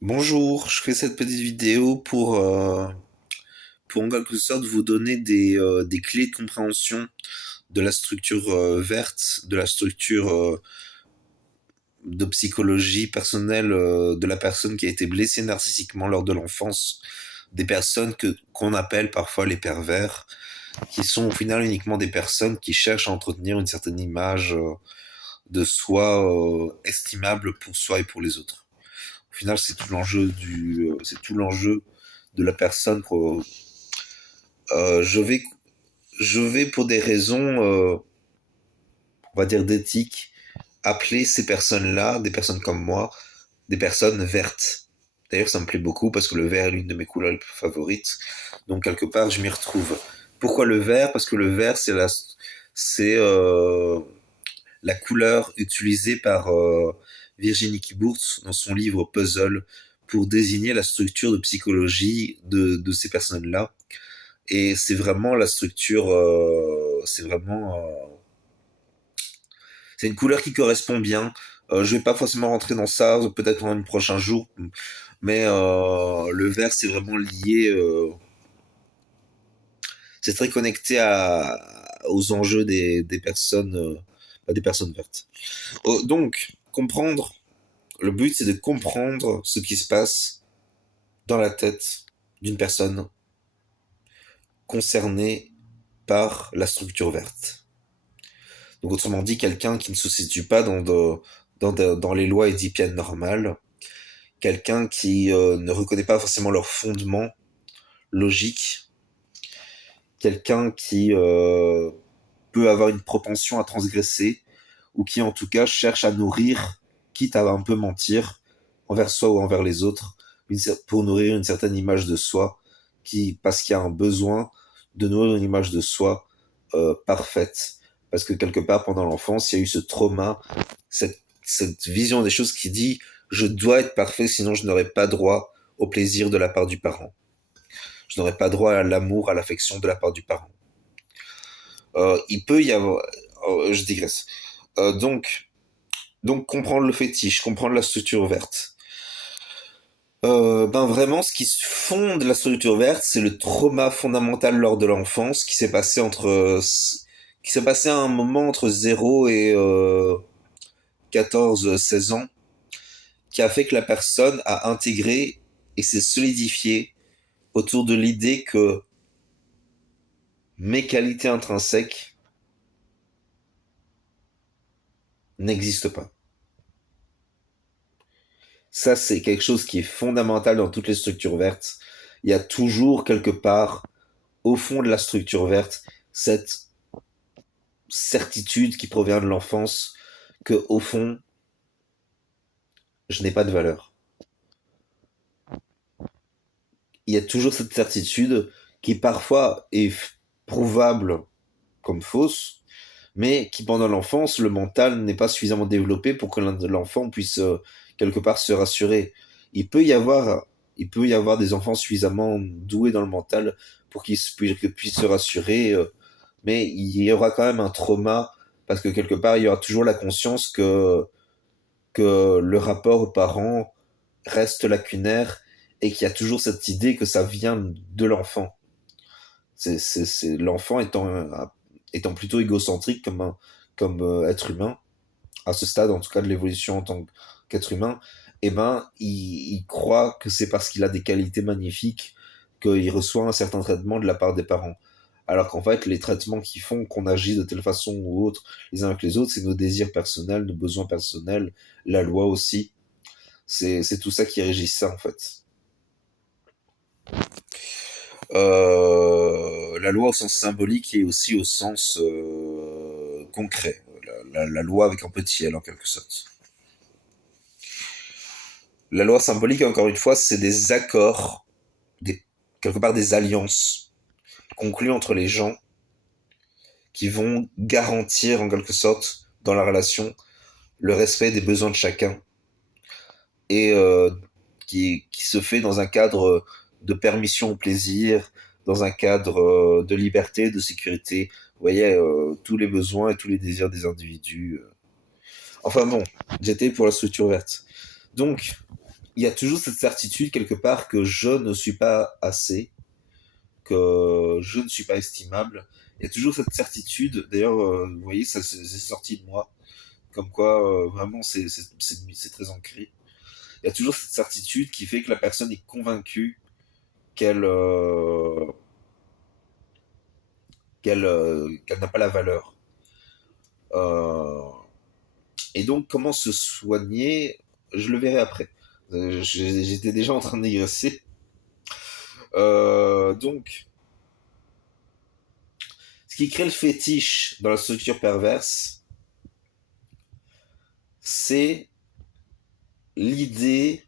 Bonjour, je fais cette petite vidéo pour en quelque sorte vous donner des clés de compréhension de la structure verte, de la structure de psychologie personnelle de la personne qui a été blessée narcissiquement lors de l'enfance, des personnes qu'on appelle parfois les pervers, qui sont au final uniquement des personnes qui cherchent à entretenir une certaine image de soi estimable pour soi et pour les autres. Au final, c'est tout l'enjeu de la personne. Euh, je vais, je vais pour des raisons, on va dire d'éthique, appeler ces personnes-là, des personnes comme moi, des personnes vertes. D'ailleurs, ça me plaît beaucoup parce que le vert est l'une de mes couleurs les plus favorites. Donc quelque part, je m'y retrouve. Pourquoi le vert? Parce que le vert, c'est la couleur utilisée par Virginie Kiburtz dans son livre Puzzle pour désigner la structure de psychologie de ces personnes-là. Et c'est vraiment la structure, c'est une couleur qui correspond bien. Je vais pas forcément rentrer dans ça, peut-être dans un prochain jour, mais le vert c'est vraiment lié, c'est très connecté aux enjeux des personnes vertes. Donc comprendre, le but c'est de comprendre ce qui se passe dans la tête d'une personne concernée par la structure verte. Donc autrement dit, quelqu'un qui ne se situe pas dans les lois édipiennes normales, quelqu'un qui ne reconnaît pas forcément leurs fondements logiques, quelqu'un qui peut avoir une propension à transgresser, ou qui en tout cas cherche à nourrir, quitte à un peu mentir, envers soi ou envers les autres, pour nourrir une certaine image de soi, parce qu'il y a un besoin de nourrir une image de soi parfaite. Parce que quelque part, pendant l'enfance, il y a eu ce trauma, cette vision des choses qui dit je dois être parfait, sinon je n'aurai pas droit au plaisir de la part du parent. Je n'aurai pas droit à l'amour, à l'affection de la part du parent. Il peut y avoir... je digresse. Donc comprendre le fétiche, comprendre la structure verte. Ben vraiment, ce qui fonde la structure verte, c'est le trauma fondamental lors de l'enfance qui s'est passé à un moment entre 0 et 14-16 ans, qui a fait que la personne a intégré et s'est solidifiée autour de l'idée que mes qualités intrinsèques n'existent pas. Ça, c'est quelque chose qui est fondamental dans toutes les structures vertes. Il y a toujours quelque part, au fond de la structure verte, cette certitude qui provient de l'enfance que, au fond, je n'ai pas de valeur. Il y a toujours cette certitude qui parfois est prouvable comme fausse, mais qui pendant l'enfance, le mental n'est pas suffisamment développé pour que l'enfant puisse quelque part se rassurer. Il peut y avoir, il peut y avoir des enfants suffisamment doués dans le mental pour qu'ils puissent se rassurer, mais il y aura quand même un trauma parce que quelque part, il y aura toujours la conscience que le rapport aux parents reste lacunaire et qu'il y a toujours cette idée que ça vient de l'enfant. L'enfant étant plutôt égocentrique comme être humain, à ce stade en tout cas de l'évolution en tant qu'être humain, eh ben, il croit que c'est parce qu'il a des qualités magnifiques qu'il reçoit un certain traitement de la part des parents. Alors qu'en fait, les traitements qui font qu'on agit de telle façon ou autre les uns avec les autres, c'est nos désirs personnels, nos besoins personnels, la loi aussi. C'est tout ça qui régit ça, en fait. La loi au sens symbolique et aussi au sens concret. La loi avec un petit L en quelque sorte. La loi symbolique, encore une fois, c'est des accords, quelque part des alliances conclues entre les gens qui vont garantir en quelque sorte dans la relation le respect des besoins de chacun et qui se fait dans un cadre de permission au plaisir, dans un cadre de liberté, de sécurité. Vous voyez, tous les besoins et tous les désirs des individus. Enfin bon, j'étais pour la structure verte. Donc, il y a toujours cette certitude quelque part que je ne suis pas assez, que je ne suis pas estimable. Il y a toujours cette certitude. D'ailleurs, vous voyez, ça c'est sorti de moi. Comme quoi, vraiment, c'est très ancré. Il y a toujours cette certitude qui fait que la personne est convaincue qu'elle qu'elle n'a pas la valeur. Euh, et donc, comment se soigner, je le verrai après. J'étais déjà en train de négocier. Donc, ce qui crée le fétiche dans la structure perverse, c'est l'idée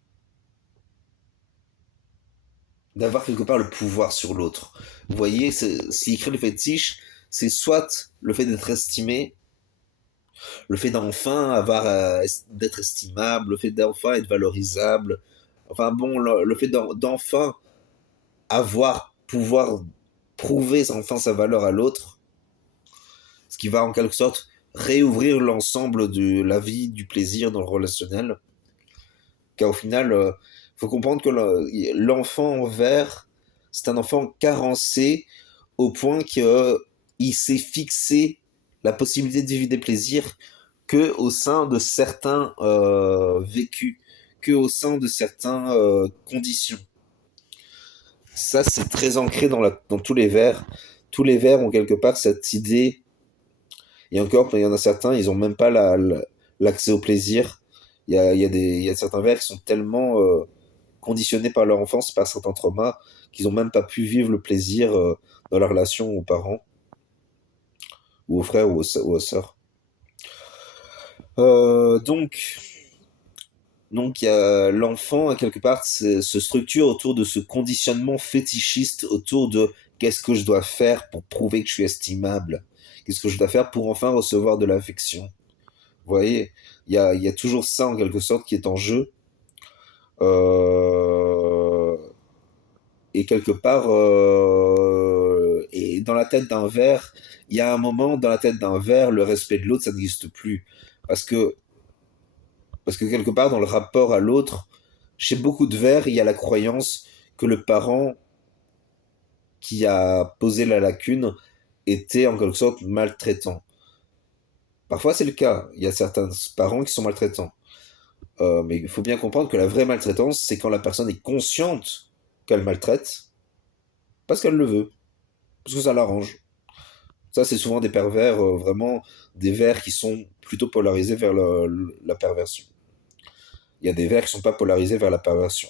d'avoir quelque part le pouvoir sur l'autre. Vous voyez, ce qui crée le fétiche, c'est soit le fait d'être estimé, le fait d'enfin avoir d'être estimable, le fait d'enfin être valorisable, enfin bon, le fait d'enfin avoir pouvoir prouver enfin sa valeur à l'autre, ce qui va en quelque sorte réouvrir l'ensemble de la vie, du plaisir dans le relationnel. Car au final, faut comprendre que l'enfant en vert, c'est un enfant carencé au point qu'il s'est fixé la possibilité de vivre des plaisirs que au sein de certains vécus, que au sein de certaines conditions. Ça, c'est très ancré dans tous les vers. Tous les vers ont quelque part cette idée. Et encore, il y en a certains, ils ont même pas l'accès au plaisir. Il y a certains vers qui sont tellement conditionnés par leur enfance, par certains traumas, qu'ils ont même pas pu vivre le plaisir dans leur relation aux parents, ou aux frères, ou aux sœurs. Donc, il y a l'enfant, à quelque part, se structure autour de ce conditionnement fétichiste, autour de qu'est-ce que je dois faire pour prouver que je suis estimable, qu'est-ce que je dois faire pour enfin recevoir de l'affection. Vous voyez, il y a toujours ça en quelque sorte qui est en jeu. Euh, et quelque part, et dans la tête d'un ver, il y a un moment dans la tête d'un ver, le respect de l'autre, ça n'existe plus. Parce que, parce que quelque part, dans le rapport à l'autre, chez beaucoup de vers, il y a la croyance que le parent qui a posé la lacune était en quelque sorte maltraitant. Parfois, c'est le cas. Il y a certains parents qui sont maltraitants. Mais il faut bien comprendre que la vraie maltraitance, c'est quand la personne est consciente qu'elle maltraite, parce qu'elle le veut, parce que ça l'arrange. Ça, c'est souvent des pervers, vraiment des vers qui sont plutôt polarisés vers la perversion. Il y a des vers qui ne sont pas polarisés vers la perversion.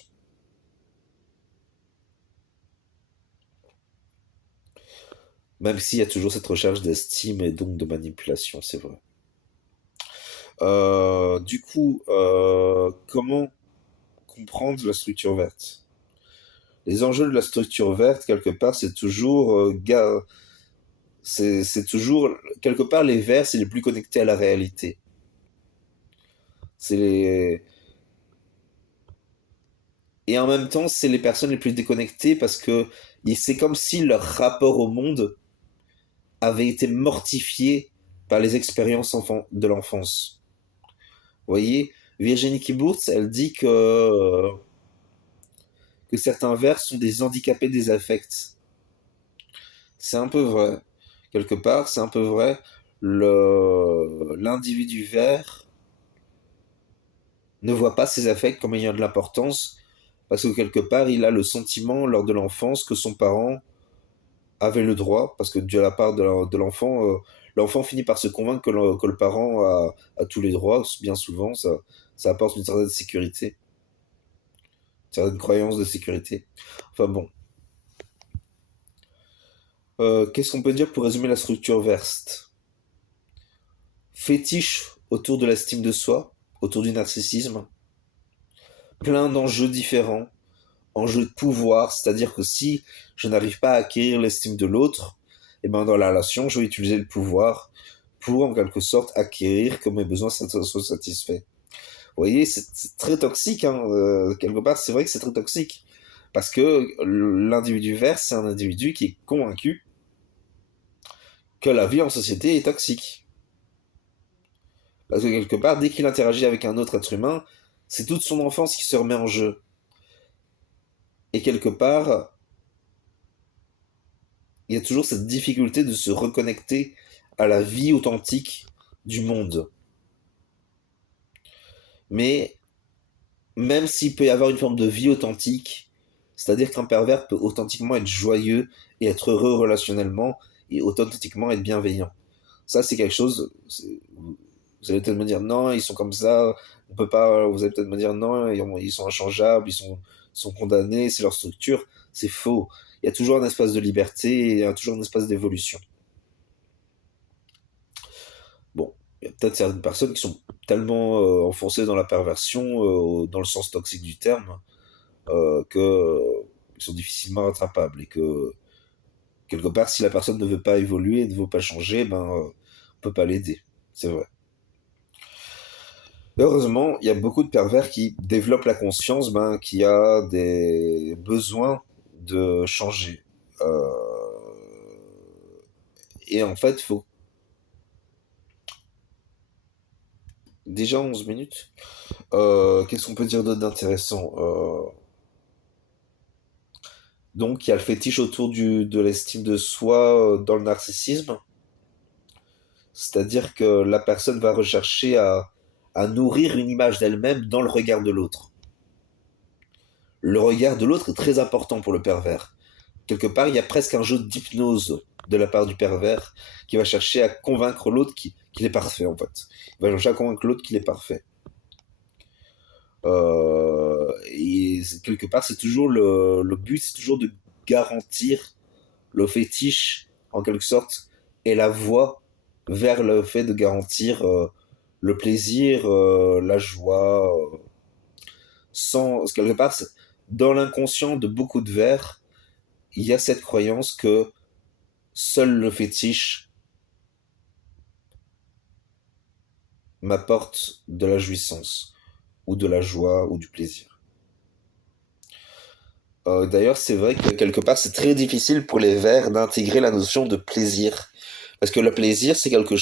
Même s'il y a toujours cette recherche d'estime et donc de manipulation, c'est vrai. Du coup, comment comprendre la structure verte? Les enjeux de la structure verte, quelque part, c'est toujours, c'est toujours, quelque part, les verts, c'est les plus connectés à la réalité. C'est les... Et en même temps, c'est les personnes les plus déconnectées parce que c'est comme si leur rapport au monde avait été mortifié par les expériences de l'enfance. Vous voyez, Virginie Kiburtz, elle dit que certains vers sont des handicapés des affects. C'est un peu vrai. Quelque part, c'est un peu vrai. L'individu vert ne voit pas ses affects comme ayant de l'importance parce que quelque part, il a le sentiment lors de l'enfance que son parent avait le droit, parce que de la part de l'enfant, l'enfant finit par se convaincre que le parent a tous les droits, bien souvent, ça apporte une certaine sécurité, une certaine croyance de sécurité. Enfin bon. Qu'est-ce qu'on peut dire pour résumer la structure verte? Fétiche autour de l'estime de soi, autour du narcissisme, plein d'enjeux différents, enjeux de pouvoir, c'est-à-dire que si je n'arrive pas à acquérir l'estime de l'autre, et ben dans la relation, je vais utiliser le pouvoir pour en quelque sorte acquérir que mes besoins soient satisfaits. Vous voyez, c'est très toxique, hein, quelque part, c'est vrai que c'est très toxique. Parce que l'individu vert, c'est un individu qui est convaincu que la vie en société est toxique. Parce que quelque part, dès qu'il interagit avec un autre être humain, C'est toute son enfance qui se remet en jeu. Et quelque part, il y a toujours cette difficulté de se reconnecter à la vie authentique du monde. Mais même s'il peut y avoir une forme de vie authentique, c'est-à-dire qu'un pervers peut authentiquement être joyeux et être heureux relationnellement et authentiquement être bienveillant. Ça, c'est quelque chose. Vous allez peut-être me dire non, ils sont comme ça, on peut pas. Vous allez peut-être me dire non, ils sont inchangeables, sont condamnés, c'est leur structure. C'est faux. Il y a toujours un espace de liberté et il y a toujours un espace d'évolution. Bon, il y a peut-être certaines personnes qui sont tellement enfoncées dans la perversion, dans le sens toxique du terme, que ils sont difficilement rattrapables et que quelque part, si la personne ne veut pas évoluer, ne veut pas changer, on peut pas l'aider. C'est vrai. Heureusement, il y a beaucoup de pervers qui développent la conscience qu'il y a des besoins de changer. Euh, et en fait, il faut déjà 11 minutes. Qu'est-ce qu'on peut dire d'autre d'intéressant? Donc, il y a le fétiche autour de l'estime de soi dans le narcissisme. C'est-à-dire que la personne va rechercher à nourrir une image d'elle-même dans le regard de l'autre. Le regard de l'autre est très important pour le pervers. Quelque part, il y a presque un jeu d'hypnose de la part du pervers qui va chercher à convaincre l'autre qu'il est parfait, en fait. Il va chercher à convaincre l'autre qu'il est parfait. Et quelque part, c'est toujours le but, c'est toujours de garantir le fétiche, en quelque sorte, et la voie vers le fait de garantir le plaisir, la joie, sans quelque part, dans l'inconscient de beaucoup de vers, il y a cette croyance que seul le fétiche m'apporte de la jouissance, ou de la joie, ou du plaisir. D'ailleurs, c'est vrai que quelque part, c'est très difficile pour les vers d'intégrer la notion de plaisir. Parce que le plaisir, c'est quelque